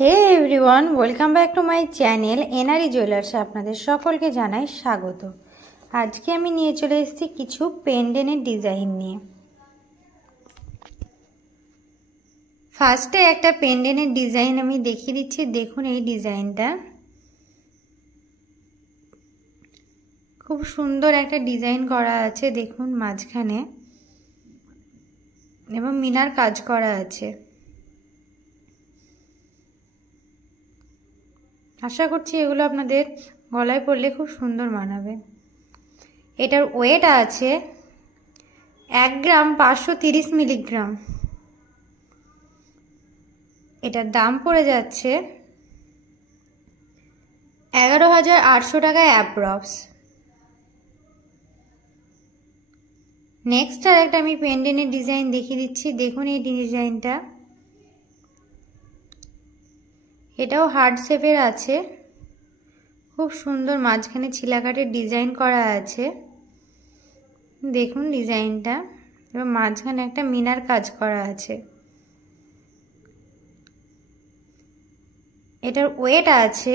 Hey everyone, welcome back to my channel NRE জুয়েলার্সে আপনাদের সকলকে জানাই স্বাগত। আজকে আমি নিয়ে চলে এসেছি কিছু পেন্ডেন্টের ডিজাইন নিয়ে। ফার্স্টে একটা পেন্ডেন্টের ডিজাইন আমি দেখিয়ে দিচ্ছি। দেখুন এই ডিজাইনটা খুব সুন্দর একটা ডিজাইন করা আছে, দেখুন মাঝখানে এবং মিনার কাজ করা আছে। আশা করছি এগুলো আপনাদের গলায় পরলে খুব সুন্দর মানাবে। এটার ওয়েট আছে 1 গ্রাম 530 মিলিগ্রাম। এটার দাম পড়ে যাচ্ছে 11,800 টাকায় অ্যাপ্রক্স। নেক্সট আর একটা আমি পেন্ডেন্টের ডিজাইন দেখিয়ে দিচ্ছি। দেখুন এই ডিজাইনটা, এটাও হার্ড শেপের আছে, খুব সুন্দর মাঝখানে ছিলাকাটের ডিজাইন করা আছে। দেখুন ডিজাইনটা, এবং মাঝখানে একটা মিনার কাজ করা আছে। এটার ওয়েট আছে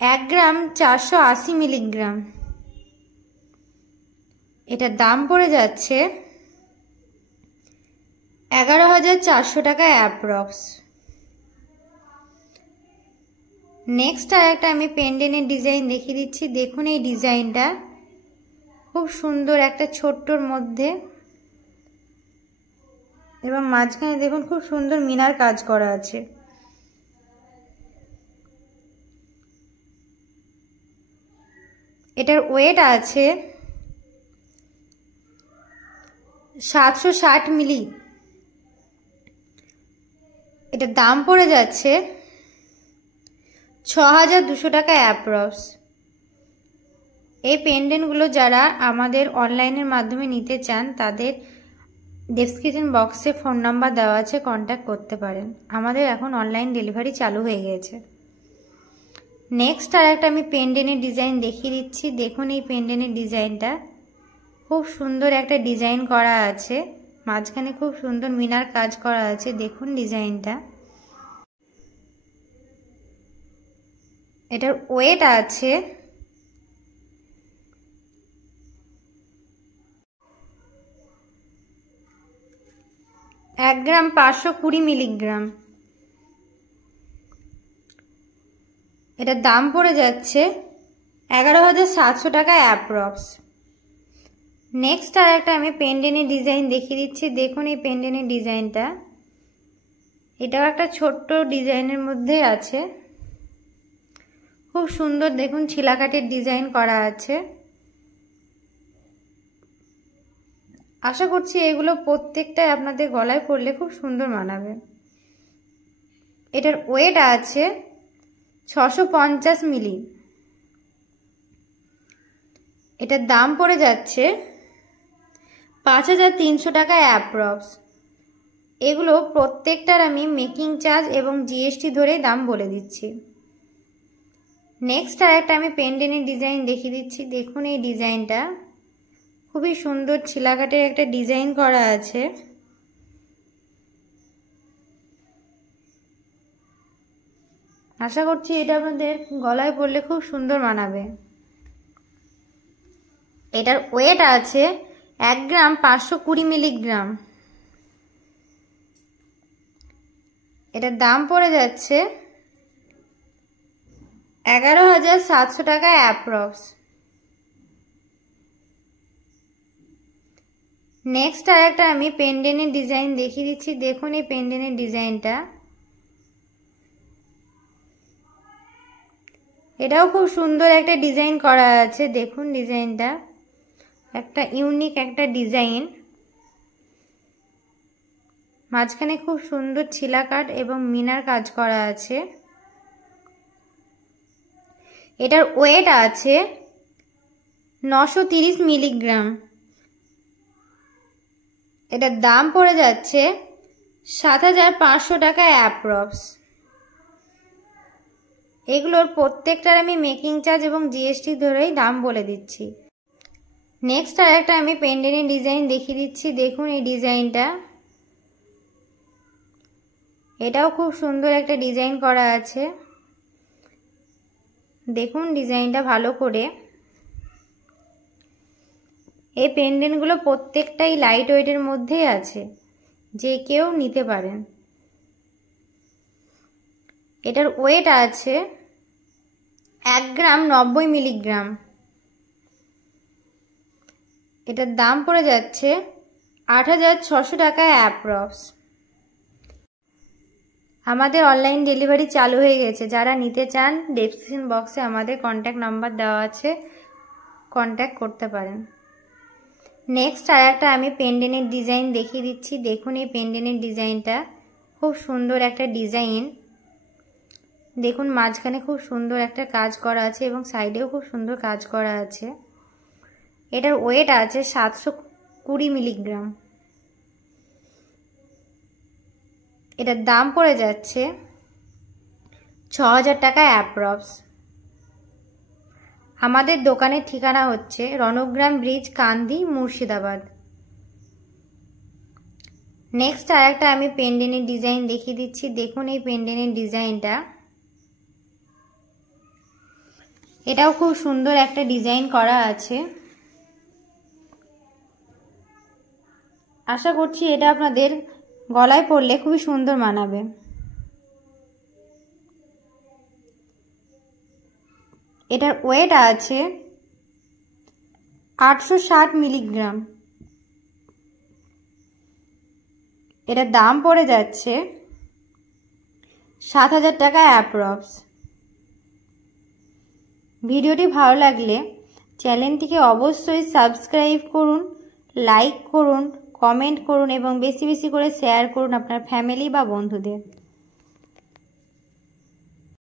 1 গ্রাম 480 মিলিগ্রাম। এটার দাম পড়ে যাচ্ছে 11,400 টাকায় অ্যাপ্রক্স। নেক্সট আর একটা আমি পেন্ডেন্টের ডিজাইন দেখিয়ে দিচ্ছি। দেখুন এই ডিজাইনটা খুব সুন্দর, একটা ছোট্টর মধ্যে এবং মাঝখানে দেখুন খুব সুন্দর মিনার কাজ করা আছে। এটার ওয়েট আছে 760 মিলি। এটার দাম পড়ে যাচ্ছে 6,200 টাকা অ্যাপ্রক্স। এই পেন্ডেন্টগুলো যারা আমাদের অনলাইনের মাধ্যমে নিতে চান তাদের ডেসক্রিপশন বক্সে ফোন নাম্বার দেওয়া আছে, কন্ট্যাক্ট করতে পারেন। আমাদের এখন অনলাইন ডেলিভারি চালু হয়ে গেছে। নেক্সট আর একটা আমি পেন্ডেন্টের ডিজাইন দেখিয়ে দিচ্ছি। দেখুন এই পেন্ডেন্টের ডিজাইনটা খুব সুন্দর একটা ডিজাইন করা আছে, মাঝখানে খুব সুন্দর মিনার কাজ করা আছে। দেখুন ডিজাইনটা, এটার ওয়েট আছে 1 গ্রাম 520 মিলিগ্রাম। এটার দাম পড়ে যাচ্ছে 11,700 টাকা অ্যাপ্রক্স। নেক্সট আর একটা আমি পেন্ডেন্টের ডিজাইন দেখিয়ে দিচ্ছি। দেখুন এই পেন্ডেন্টের ডিজাইনটা, এটাও একটা ছোট্ট ডিজাইনের মধ্যে আছে, খুব সুন্দর। দেখুন ছিলাকাটের ডিজাইন করা আছে। আশা করছি এগুলো প্রত্যেকটাই আপনাদের গলায় পরলে খুব সুন্দর মানাবে। এটার ওয়েট আছে 650 মিলি। এটার দাম পড়ে যাচ্ছে 5,300 টাকা অ্যাপ্রক্স। এগুলো প্রত্যেকটার আমি মেকিং চার্জ এবং জিএসটি ধরে দাম বলে দিচ্ছি। নেক্সট আর একটা আমি পেন্ডেন্টের ডিজাইন দেখিয়ে দিচ্ছি। দেখুন এই ডিজাইনটা খুবই সুন্দর, ছিলাকাটের একটা ডিজাইন করা আছে। আশা করছি এটা আপনাদের গলায় পরলে খুব সুন্দর মানাবে। এটার ওয়েট আছে 1 গ্রাম 520 মিলিগ্রাম। এটার দাম পড়ে যাচ্ছে 11,700 টাকা অ্যাপ্রক্স। নেক্সট আর একটা আমি পেন্ডেন্টের ডিজাইন দেখিয়ে দিচ্ছি। দেখুন এই পেন্ডেন্টের ডিজাইনটা, এটাও খুব সুন্দর একটা ডিজাইন করা আছে। দেখুন ডিজাইনটা একটা ইউনিক একটা ডিজাইন, মাঝখানে খুব সুন্দর ছিলাকাট এবং মিনার কাজ করা আছে। এটার ওয়েট আছে 930 মিলিগ্রাম। এটার দাম পড়ে যাচ্ছে 7,500 টাকা অ্যাপ্রক্স। এগুলোর প্রত্যেকটার আমি মেকিং চার্জ এবং জিএসটি ধরেই দাম বলে দিচ্ছি। নেক্সট আর একটা আমি পেন্ডেন্টের ডিজাইন দেখিয়ে দিচ্ছি। দেখুন এই ডিজাইনটা, এটাও খুব সুন্দর একটা ডিজাইন করা আছে। দেখুন ডিজাইনটা ভালো করে। এই পেন্ডেন্টগুলো প্রত্যেকটাই লাইট ওয়েটের মধ্যেই আছে, যে কেউ নিতে পারেন। এটার ওয়েট আছে 1 গ্রাম 90 মিলিগ্রাম। এটার দাম পড়ে যাচ্ছে 8600 টাকা অ্যাপ্রক্স। আমাদের অনলাইন ডেলিভারি চালু হয়ে গেছে। যারা নিতে চান ডেসক্রিপশন বক্সে আমাদের কন্ট্যাক্ট নাম্বার দেওয়া আছে, কন্ট্যাক্ট করতে পারেন। নেক্সট আর একটা আমি পেন্ডেন্টের ডিজাইন দেখিয়ে দিচ্ছি। দেখুন এই পেন্ডেন্টের ডিজাইনটা খুব সুন্দর একটা ডিজাইন। দেখুন মাঝখানে খুব সুন্দর একটা কাজ করা আছে এবং সাইডেও খুব সুন্দর কাজ করা আছে। এটার ওয়েট আছে 720 মিলিগ্রাম। এটার দাম পড়ে যাচ্ছে 6000 টাকা অ্যাপ্রক্স। আমাদের দোকানের ঠিকানা হচ্ছে রণগ্রাম ব্রিজ, কান্দি, মুর্শিদাবাদ। নেক্সট আর একটা আমি পেন্ডেন্টের ডিজাইন দেখিয়ে দিচ্ছি। দেখুন এই পেন্ডেন্টের ডিজাইনটা, এটাও খুব সুন্দর একটা ডিজাইন করা আছে। আশা করছি এটা আপনাদের গলায় পরলে খুবই সুন্দর মানাবে। এটার ওয়েট আছে 860 মিলিগ্রাম। এটার দাম পড়ে যাচ্ছে 7000 টাকা অ্যাপ্রক্স। ভিডিওটি ভালো লাগলে চ্যানেলটিকে অবশ্যই সাবস্ক্রাইব করুন, লাইক করুন, কমেন্ট করুন এবং বেশি বেশি করে শেয়ার করুন আপনার ফ্যামিলি বা বন্ধুদের।